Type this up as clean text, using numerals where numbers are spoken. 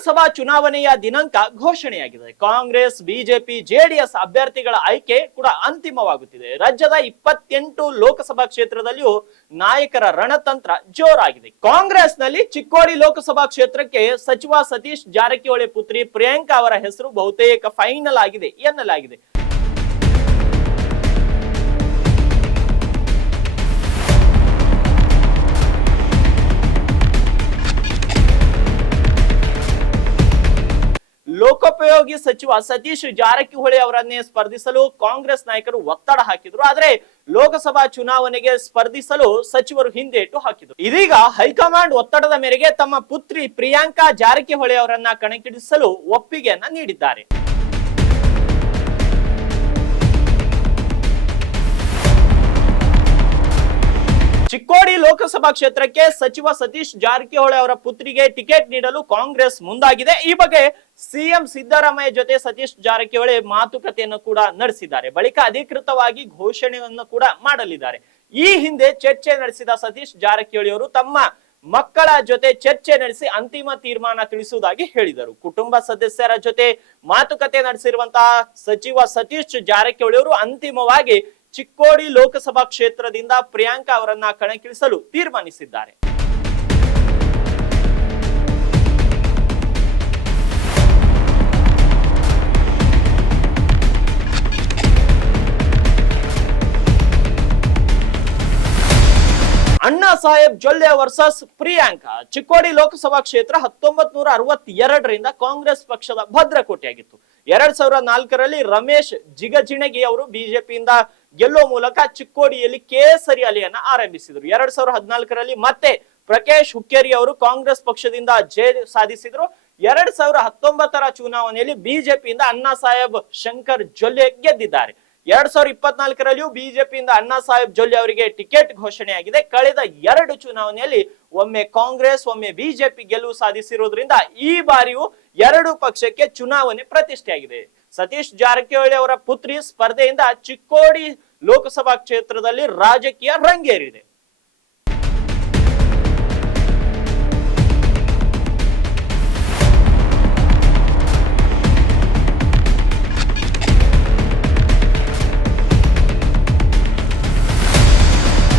ಲೋಕಸಭಾ ಚುನಾವಣೆಯ ದಿನಾಂಕ ಘೋಷಣೆಯಾಗಿದೆ. Congress, BJP, JDS ಅಭ್ಯರ್ಥಿಗಳ ಆಯ್ಕೆ ಕೂಡ ಅಂತಿಮವಾಗುತ್ತಿದೆ. ರಾಜ್ಯದ 28 ಲೋಕಸಭಾ ಕ್ಷೇತ್ರದಲ್ಲಿಯೂ ನಾಯಕರ ರಣತಂತ್ರ ಜೋರಾಗಿದೆ. ಕಾಂಗ್ರೆಸ್ನಲ್ಲಿ ಚಿಕ್ಕೋಡಿ ಲೋಕಸಭಾ ಕ್ಷೇತ್ರಕ್ಕೆ ಸಚಿವ ಸತೀಶ್ ಜಾರಕಿಹೊಳಿ ಪುತ್ರಿ ಪ್ರಿಯಾಂಕಾ ಅವರ ಹೆಸರು ಬಹುತೇಕ ಫೈನಲ್ ಆಗಿದೆ ಎನ್ನಲಾಗಿದೆ. ಲೋಕೋಪಯೋಗಿ ಸಚಿವ ಸತೀಶ್ ಜಾರಕಿಹೊಳಿ ಅವರನ್ನೇ ಸ್ಪರ್ಧಿಸಲು ಕಾಂಗ್ರೆಸ್ ನಾಯಕರು ಒತ್ತಡ ಹಾಕಿದ್ರು. ಆದ್ರೆ ಲೋಕಸಭಾ ಚುನಾವಣೆಗೆ ಸ್ಪರ್ಧಿಸಲು ಸಚಿವರು ಹಿಂದೇಟು ಹಾಕಿದ್ರು. ಇದೀಗ ಹೈಕಮಾಂಡ್ ಒತ್ತಡದ ಮೇರೆಗೆ ತಮ್ಮ ಪುತ್ರಿ ಪ್ರಿಯಾಂಕಾ ಜಾರಕಿಹೊಳಿ ಅವರನ್ನ ಕಣಕ್ಕಿಳಿಸಲು ಒಪ್ಪಿಗೆಯನ್ನ ನೀಡಿದ್ದಾರೆ. ಚಿಕ್ಕೋಡಿ ಲೋಕಸಭಾ ಕ್ಷೇತ್ರಕ್ಕೆ ಸಚಿವ ಸತೀಶ್ ಜಾರಕಿಹೊಳಿ ಅವರ ಪುತ್ರಿಗೆ ಟಿಕೆಟ್ ನೀಡಲು ಕಾಂಗ್ರೆಸ್ ಮುಂದಾಗಿದೆ. ಈ ಬಗ್ಗೆ ಸಿಎಂ ಸಿದ್ದರಾಮಯ್ಯ ಜೊತೆ ಸತೀಶ್ ಜಾರಕಿಹೊಳಿ ಮಾತುಕತೆಯನ್ನು ಕೂಡ ನಡೆಸಿದ್ದಾರೆ. ಬಳಿಕ ಅಧಿಕೃತವಾಗಿ ಘೋಷಣೆಯನ್ನು ಕೂಡ ಮಾಡಲಿದ್ದಾರೆ. ಈ ಹಿಂದೆ ಚರ್ಚೆ ನಡೆಸಿದ ಸತೀಶ್ ಜಾರಕಿಹೊಳಿ ಅವರು ತಮ್ಮ ಮಕ್ಕಳ ಜೊತೆ ಚರ್ಚೆ ನಡೆಸಿ ಅಂತಿಮ ತೀರ್ಮಾನ ತಿಳಿಸುವುದಾಗಿ ಹೇಳಿದರು. ಕುಟುಂಬ ಸದಸ್ಯರ ಜೊತೆ ಮಾತುಕತೆ ನಡೆಸಿರುವಂತಹ ಸಚಿವ ಸತೀಶ್ ಜಾರಕಿಹೊಳಿ ಅವರು ಅಂತಿಮವಾಗಿ ಚಿಕ್ಕೋಡಿ ಲೋಕಸಭಾ ಕ್ಷೇತ್ರದಿಂದ ಪ್ರಿಯಾಂಕಾ ಅವರನ್ನ ಕಣಕ್ಕಿಳಿಸಲು ತೀರ್ಮಾನಿಸಿದ್ದಾರೆ. ಅಣ್ಣಾ ಸಾಹೇಬ್ ಜೊಲ್ಲೆ ವರ್ಸಸ್ ಪ್ರಿಯಾಂಕಾ. ಚಿಕ್ಕೋಡಿ ಲೋಕಸಭಾ ಕ್ಷೇತ್ರ 1962ರಿಂದ ಕಾಂಗ್ರೆಸ್ ಪಕ್ಷದ ಭದ್ರಕೋಟೆಯಾಗಿತ್ತು. 2004ರಲ್ಲಿ ರಮೇಶ್ ಜಿಗಜಿಣಗಿ ಅವರು ಬಿಜೆಪಿಯಿಂದ ಗೆಲ್ಲುವ ಮೂಲಕ ಚಿಕ್ಕೋಡಿಯಲ್ಲಿ ಕೇಸರಿ ಅಲೆಯನ್ನ ಆರಂಭಿಸಿದ್ರು. 2014ರಲ್ಲಿ ಮತ್ತೆ ಪ್ರಕಾಶ್ ಹುಕ್ಕೇರಿ ಅವರು ಕಾಂಗ್ರೆಸ್ ಪಕ್ಷದಿಂದ ಜಯ ಸಾಧಿಸಿದ್ರು. 2019ರ ಚುನಾವಣೆಯಲ್ಲಿ ಬಿಜೆಪಿಯಿಂದ ಅಣ್ಣಾ ಸಾಹೇಬ್ ಶಂಕರ್ ಜೊಲ್ಲೆ ಗೆದ್ದಿದ್ದಾರೆ. 2024ರಲ್ಲಿಯೂ ಬಿಜೆಪಿಯಿಂದ ಅಣ್ಣಾ ಸಾಹೇಬ್ ಜೊಲ್ಲೆ ಅವರಿಗೆ ಟಿಕೆಟ್ ಘೋಷಣೆಯಾಗಿದೆ. ಕಳೆದ 2 ಚುನಾವಣೆಯಲ್ಲಿ ಒಮ್ಮೆ ಕಾಂಗ್ರೆಸ್, ಒಮ್ಮೆ ಬಿಜೆಪಿ ಗೆಲುವು ಸಾಧಿಸಿರುವುದರಿಂದ ಈ ಬಾರಿಯೂ 2 ಪಕ್ಷಕ್ಕೆ ಚುನಾವಣೆ ಪ್ರತಿಷ್ಠೆಯಾಗಿದೆ. ಸತೀಶ್ ಜಾರಕಿಹೊಳಿ ಅವರ ಪುತ್ರಿ ಸ್ಪರ್ಧೆಯಿಂದ ಚಿಕ್ಕೋಡಿ ಲೋಕಸಭಾ ಕ್ಷೇತ್ರದಲ್ಲಿ ರಾಜಕೀಯ ರಂಗೇರಿದೆ.